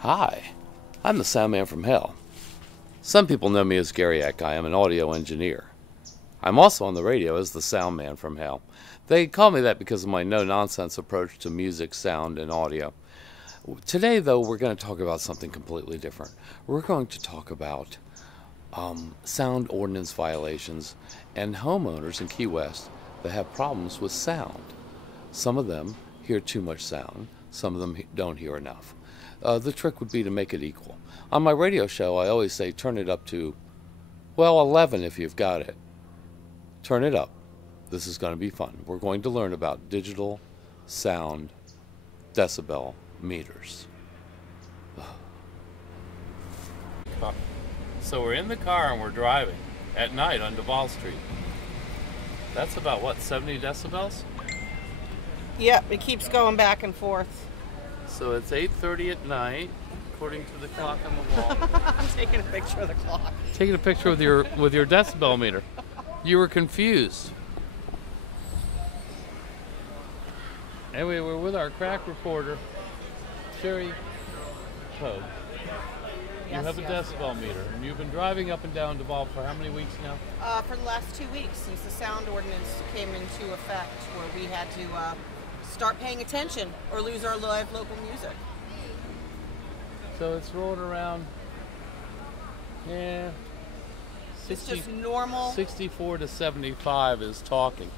Hi, I'm the sound man from hell. Some people know me as Garyak. I am an audio engineer. I'm also on the radio as the sound man from hell. They call me that because of my no-nonsense approach to music, sound, and audio. Today, though, we're going to talk about something completely different. We're going to talk about sound ordinance violations and homeowners in Key West that have problems with sound. Some of them hear too much sound. Some of them don't hear enough. The trick would be to make it equal. On my radio show, I always say turn it up to, well, 11 if you've got it. Turn it up. This is going to be fun. We're going to learn about digital sound decibel meters. So we're in the car and we're driving at night on Duval Street. That's about what, 70 decibels? Yep, it keeps going back and forth. So it's 8:30 at night, according to the clock on the wall. I'm taking a picture of the clock. Taking a picture with your decibel meter. You were confused. Anyway, we're with our crack reporter, Sheri. Pouge. You have a decibel meter, and you've been driving up and down Duval for how many weeks now? For the last 2 weeks, since the Sound Ordinance came into effect, where we had to start paying attention or lose our live local music. So it's rolling around, yeah. It's just normal. 64 to 75 is talking.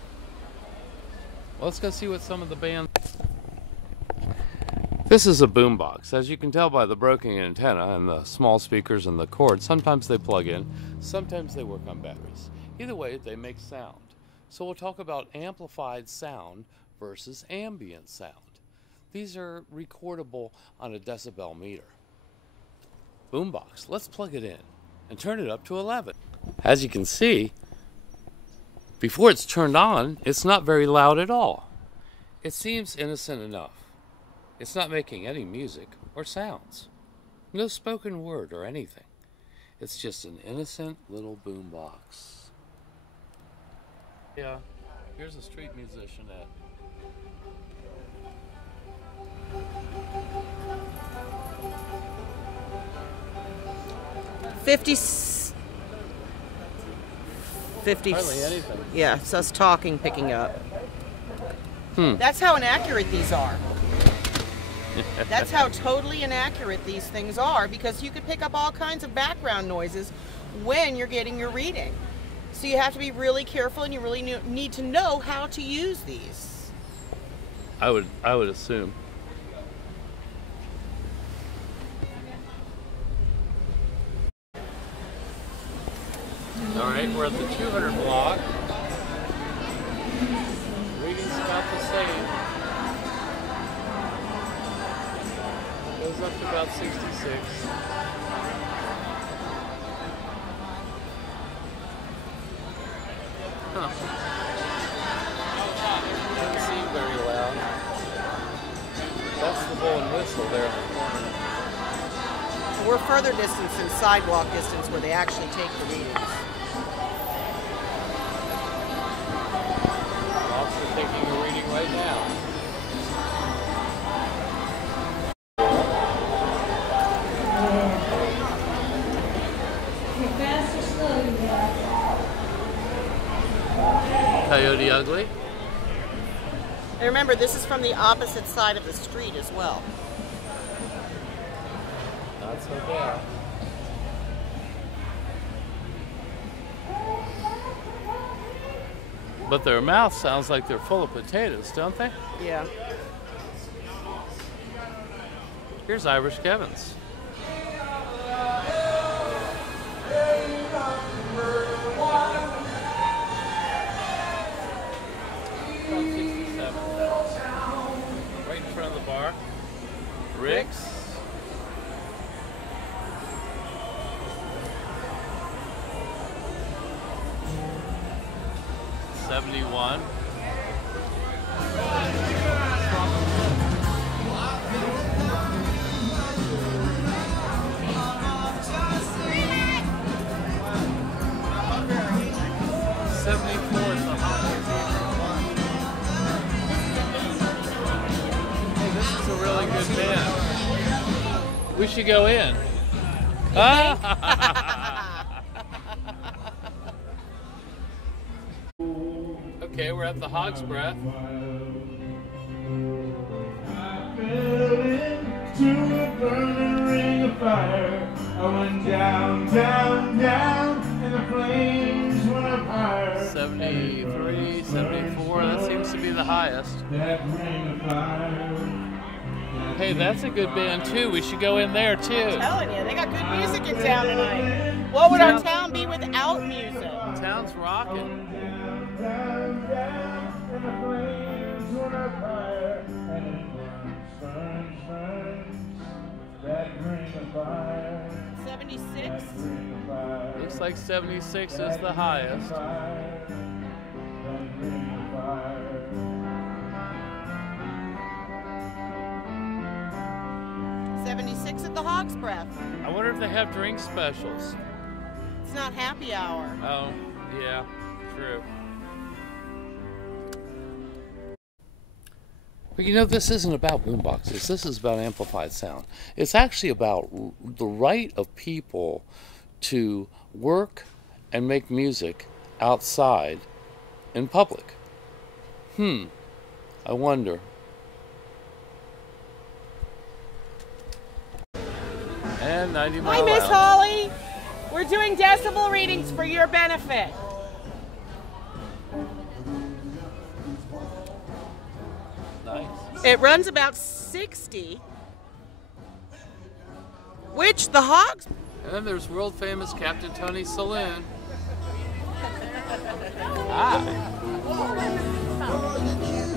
Well, let's go see what some of the bands... This is a boombox. As you can tell by the broken antenna and the small speakers and the cord, sometimes they plug in, sometimes they work on batteries. Either way, they make sound. So we'll talk about amplified sound versus ambient sound. These are recordable on a decibel meter. Boombox, let's plug it in and turn it up to 11. As you can see, before it's turned on, it's not very loud at all. It seems innocent enough. It's not making any music or sounds. No spoken word or anything. It's just an innocent little boombox. Yeah, here's a street musician at 50. hardly anything. Yeah, it's us talking, picking up. That's how inaccurate these are. That's how totally inaccurate these things are, because you could pick up all kinds of background noises when you're getting your reading. So you have to be really careful, and you really need to know how to use these. I would assume. All right, we're at the 200 block. Reading's about the same. Goes up to about 66. Huh. Doesn't seem very loud. That's the bull and whistle there in the corner. We're further distance than sidewalk distance where they actually take the readings. Officer taking a reading right now. Coyote ugly? And remember, this is from the opposite side of the street as well. Not so bad. But their mouth sounds like they're full of potatoes, don't they? Yeah. Here's Irish Kevin's. About 67. Right in front of the bar. Rick's. $71. We should go in. Okay, we're at the Hogs Breath. I fell into a burning ring of fire. I went down, down, down, and the flames went up higher. 73, 74, that seems to be the highest. That ring of fire. Hey, that's a good band too. We should go in there too. I'm telling you, they got good music in town tonight. What would our town be without music? Town's rocking. Down, down, down, and the flames went up higher. And it burns, burns, that ring of fire. 76? Looks like 76 is the highest. 76 at the Hogs Breath. I wonder if they have drink specials. It's not happy hour. Oh, yeah, true. But you know, this isn't about boomboxes. This is about amplified sound. It's actually about the right of people to work and make music outside in public. I wonder. And 90 mile Hi, Miss Lounge. Holly. We're doing decibel readings for your benefit. Nice. It runs about 60, which the Hogs... And then there's world famous Captain Tony's Saloon. Hi.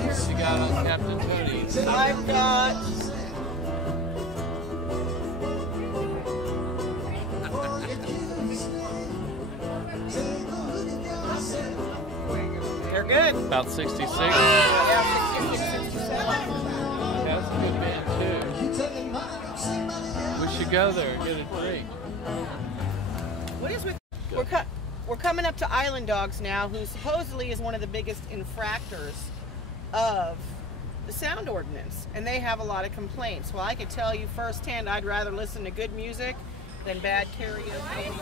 What you got on Captain Tony's? I've got... They're good. About 66. Yeah, 66, 67. That's a good band too. We should go there and get a drink. What is with... We're coming up to Island Dogs now, who supposedly is one of the biggest infractors of the Sound Ordinance. And they have a lot of complaints. Well, I could tell you firsthand, I'd rather listen to good music than bad karaoke.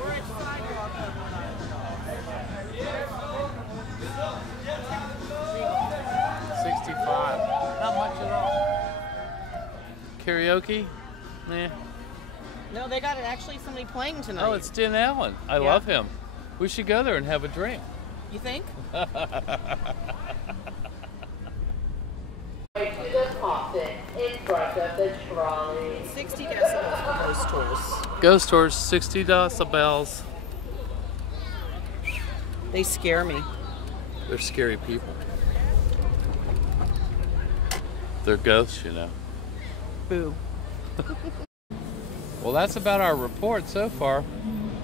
We're at Sidewalk over on Island Dogs. 65. Not much at all. Karaoke? Nah. No, they got actually somebody playing tonight. Oh, it's Dan Allen. I love him. We should go there and have a drink. You think? To the coffin in front of the trolley. 60 decibels for ghost tours. Ghost tours, 60 decibels. They scare me. They're scary people. They're ghosts, you know. Boo. Well, that's about our report so far.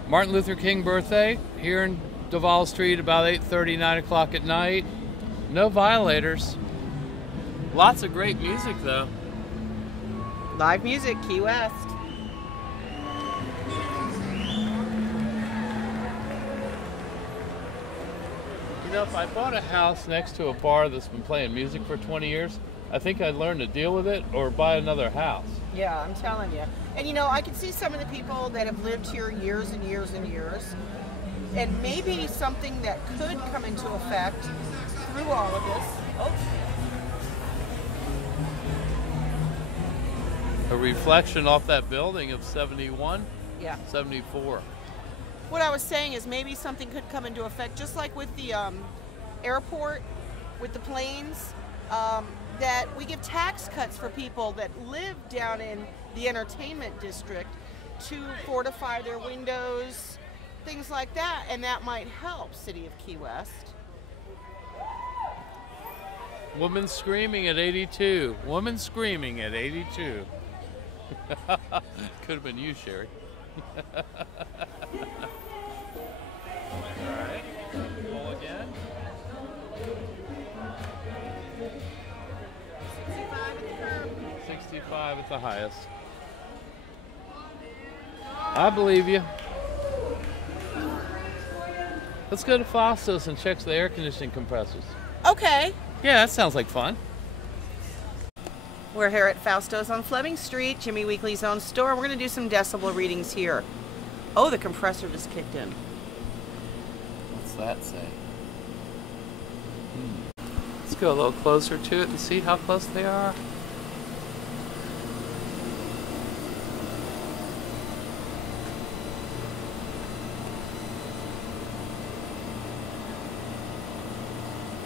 Martin Luther King birthday here in Duval Street about 8:30, 9 o'clock at night. No violators. Lots of great music, though. Live music, Key West. You know, if I bought a house next to a bar that's been playing music for 20 years, I think I'd learn to deal with it or buy another house. Yeah, I'm telling you. And you know, I can see some of the people that have lived here years and years and years, and maybe something that could come into effect through all of this. Oh. A reflection off that building of 71, Yeah. 74. What I was saying is maybe something could come into effect, just like with the airport, with the planes, that we give tax cuts for people that live down in the entertainment district to fortify their windows, things like that, and that might help City of Key West. Woman screaming at 82. Woman screaming at 82. Could have been you, Sheri. All right. Pull again. 65 at the highest. I believe you. Let's go to Fausto's and check the air conditioning compressors. Okay. Yeah, that sounds like fun. We're here at Fausto's on Fleming Street, Jimmy Weekly's own store. We're going to do some decibel readings here. Oh, the compressor just kicked in. What's that say? Let's go a little closer to it and see how close they are.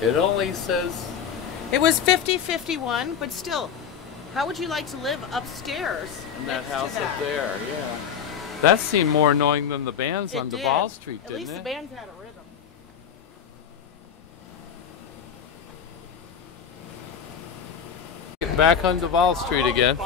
It only says... It was 50-51, but still, how would you like to live upstairs in that next house to that? up there, yeah. That seemed more annoying than the bands on did. Duval Street, didn't it? At least the bands had a rhythm. Back on Duval Street again.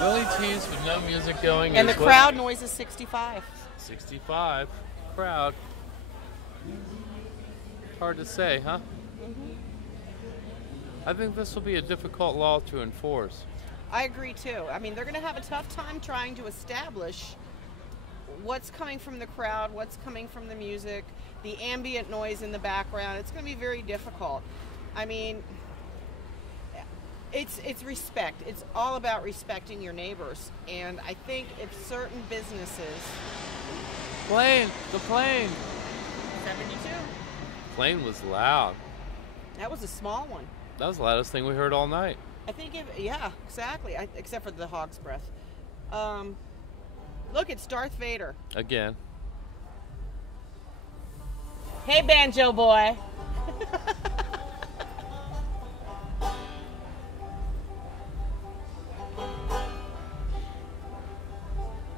Willie T's with no music going. And the crowd noise is 65. 65 crowd. Hard to say, huh? I think this will be a difficult law to enforce. I agree too. I mean, they're going to have a tough time trying to establish what's coming from the crowd, what's coming from the music, the ambient noise in the background. It's going to be very difficult. I mean, it's respect. It's all about respecting your neighbors. And I think if certain businesses... Plane! The plane! 72. Plane was loud. That was a small one. That was the loudest thing we heard all night. I think, yeah, exactly. Except for the Hogs Breath. Look, it's Darth Vader. Again. Hey, Banjo Boy.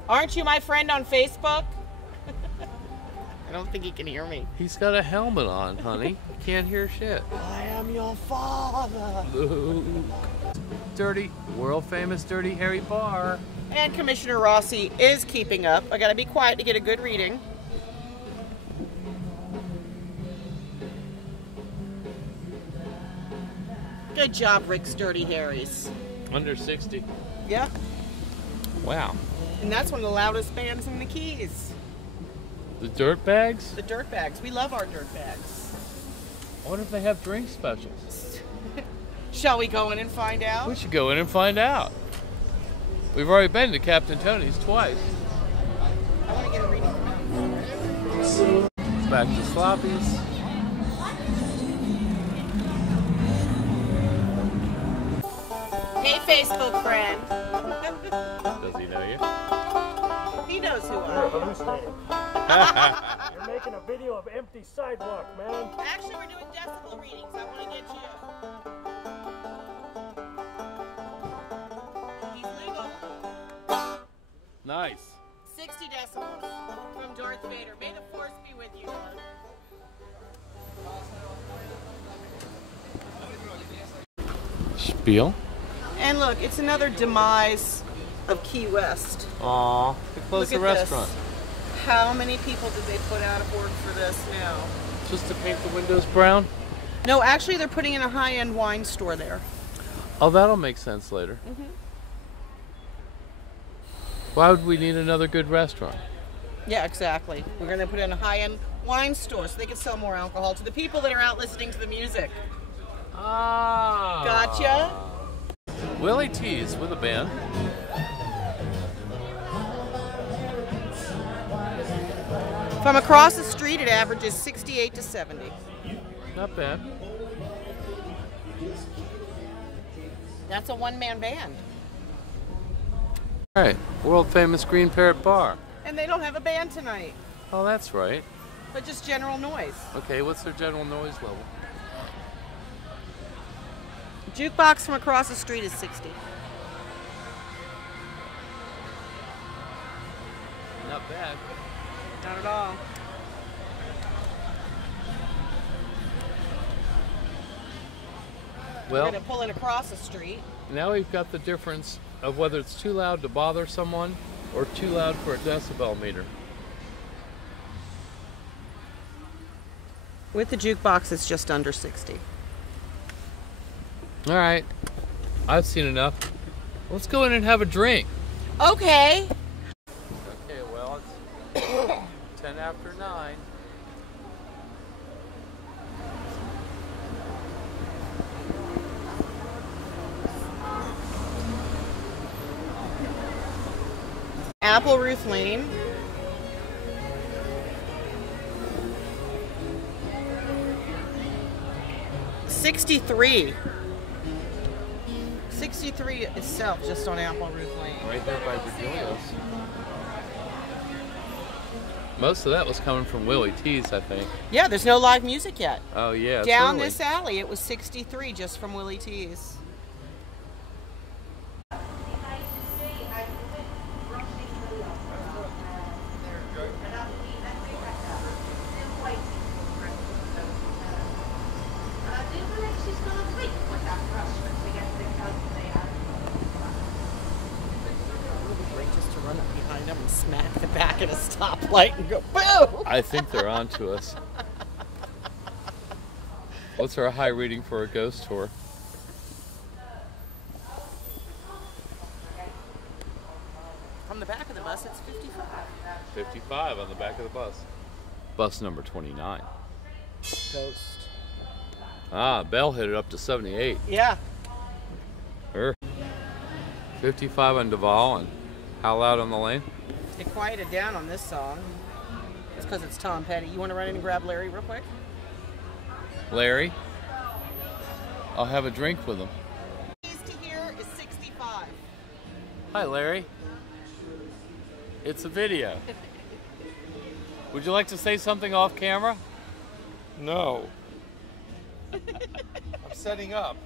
Aren't you my friend on Facebook? I don't think he can hear me. He's got a helmet on, honey. You can't hear shit. I am your father. Luke. Dirty, world famous Dirty Harry Bar. And Commissioner Rossi is keeping up. I gotta be quiet to get a good reading. Good job, Rick's Dirty Harry's. Under 60. Yeah. Wow. And that's one of the loudest bands in the Keys. The Dirtbags? The Dirtbags. We love our Dirtbags. I wonder if they have drink specials. Shall we go in and find out? We should go in and find out. We've already been to Captain Tony's twice. I want to get a reading from him. Back to Sloppy's. Hey, Facebook friend. Does he know you? He knows who I You're am. hallucinating. You're making a video of empty sidewalk, man. Actually, we're doing decibel readings. I want to get you. He's legal. Nice. 60 decibels from Darth Vader. May the force be with you, Darth. Spiel. And look, it's another demise of Key West. Aw, they closed the Look at restaurant. this. How many people did they put out of work for this now? Just to paint the windows brown? No, actually, they're putting in a high-end wine store there. Oh, that'll make sense later. Why would we need another good restaurant? Yeah, exactly. We're going to put in a high-end wine store so they can sell more alcohol to the people that are out listening to the music. Ah. Gotcha. Willie T's with a band. From across the street, it averages 68 to 70. Not bad. That's a one-man band. All right, world famous Green Parrot Bar. And they don't have a band tonight, Oh, that's right. but just general noise. Okay, what's their general noise level? Jukebox from across the street is 60. Not bad. Not at all. We're Well, going to pull in across the street. now we've got the difference of whether it's too loud to bother someone or too loud for a decibel meter. With the jukebox, it's just under 60. All right, I've seen enough. Let's go in and have a drink. Okay. Okay, well, it's 10 after 9. Apple Ruth Lane. $63. $63 itself just on Apple Ruth Lane. Right there by Virgilia's. Most of that was coming from Willie T's, I think. Yeah, there's no live music yet. Oh, yeah. Down this alley, it was $63 just from Willie T's. Smack the back of a stoplight and go boo! I think they're on to us. What's our high reading for a ghost tour? From the back of the bus, it's 55. 55 on the back of the bus. Bus number 29. Ghost. Ah, Bell hit it up to 78. Yeah. 55 on Duval, and how loud on the lane? It quieted down on this song. It's because it's Tom Petty. You want to run in and grab Larry real quick? Larry? I'll have a drink with him. Keys to here is 65. Hi, Larry. It's a video. Would you like to say something off camera? No. I'm setting up.